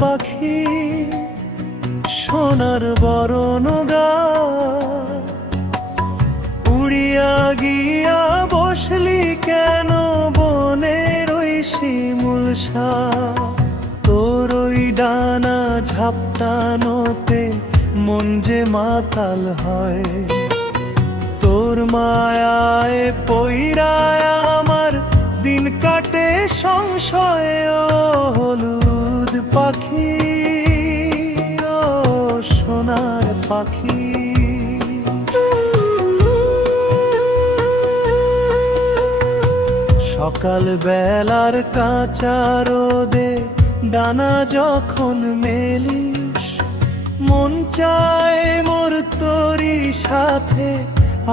পাখি সোনার বরণ গা, উড়িয়া গিয়া বসলি কেন বনের ওই শিমুল শাহ। তোর ওই ডানা ঝাপটানোতে মন যে মাতাল হয়, তোর মায়ায় পইরায় আমার দিন কাটে সংশয়ে। ও হলুদ পাখি, ও সোনার পাখি। সকাল বেলার কাঁচা রোদে ডানা যখন মেলিস, মন চায় মোর তোরি সাথে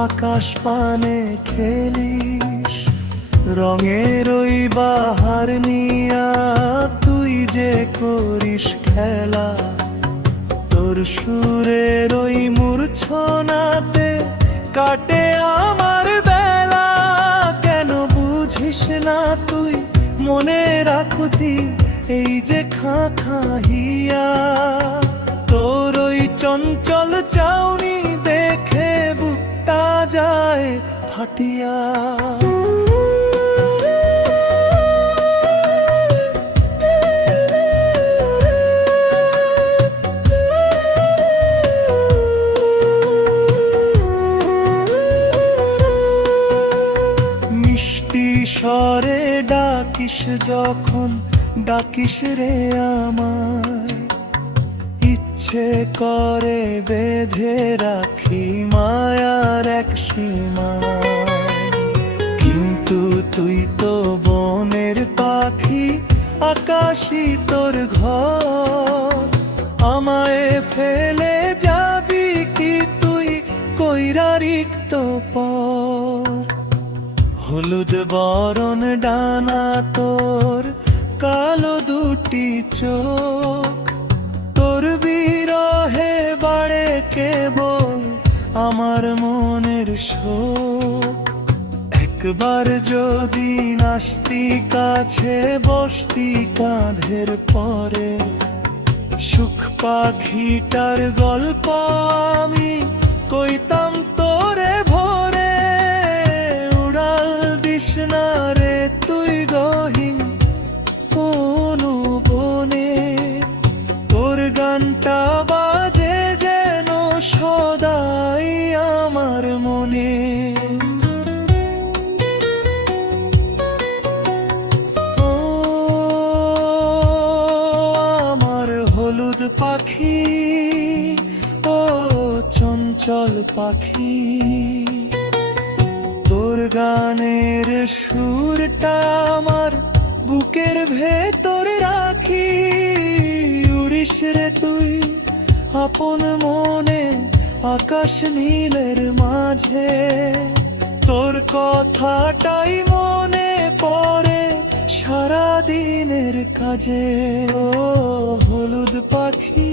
আকাশ পানে খেলিস। রঙের ওই বাহার নিয়া তুই যে করিস খেলা, তোর সুরের ওই মূর্ছনাতে কাটে আমার বেলা। কেন বুঝিস না তুই মনের আকুতি, এই যে খা খাহিয়া। তোর ওই চঞ্চল চাউনি দেখে বুকটা যায় ফাটিয়া। মিষ্টি স্বরে ডাকিস যখন, ডাকিস রে আমায়, ইচ্ছে করে বেঁধে রাখি মায়ার এক সীমায়। কিন্তু তুই তো বনের পাখি, আকাশই তোর ঘর। আমায় ফেলে যাবি কি তুই কইরা রিক্ত পর। হলুদ বরণ ডানা তোর, কালো দুটি চোখ, তোর বিরহে বাড়ে কেবল আমার মনের শোক। একবার যদি নাস্তি কাছে বসতি কাঁধের পরে, সুখ পাখিটার গল্প আমি কইতাম তোরে ভরে। উড়াল দিস না রে তুই গহীন কোনো বনে, তোর গানটা বাজে যেন সদাই আমার মনে। ও আমার হলুদ পাখি, ও চঞ্চল পাখি, তোর গানের সুরটা আমার বুকের ভেতর রাখি। উড়িস রে তুই আপন মনে আকাশ নীলের মাঝে, তোর কথাটাই মনে পড়ে সারা দিনের কাজে। ও হলুদ পাখি।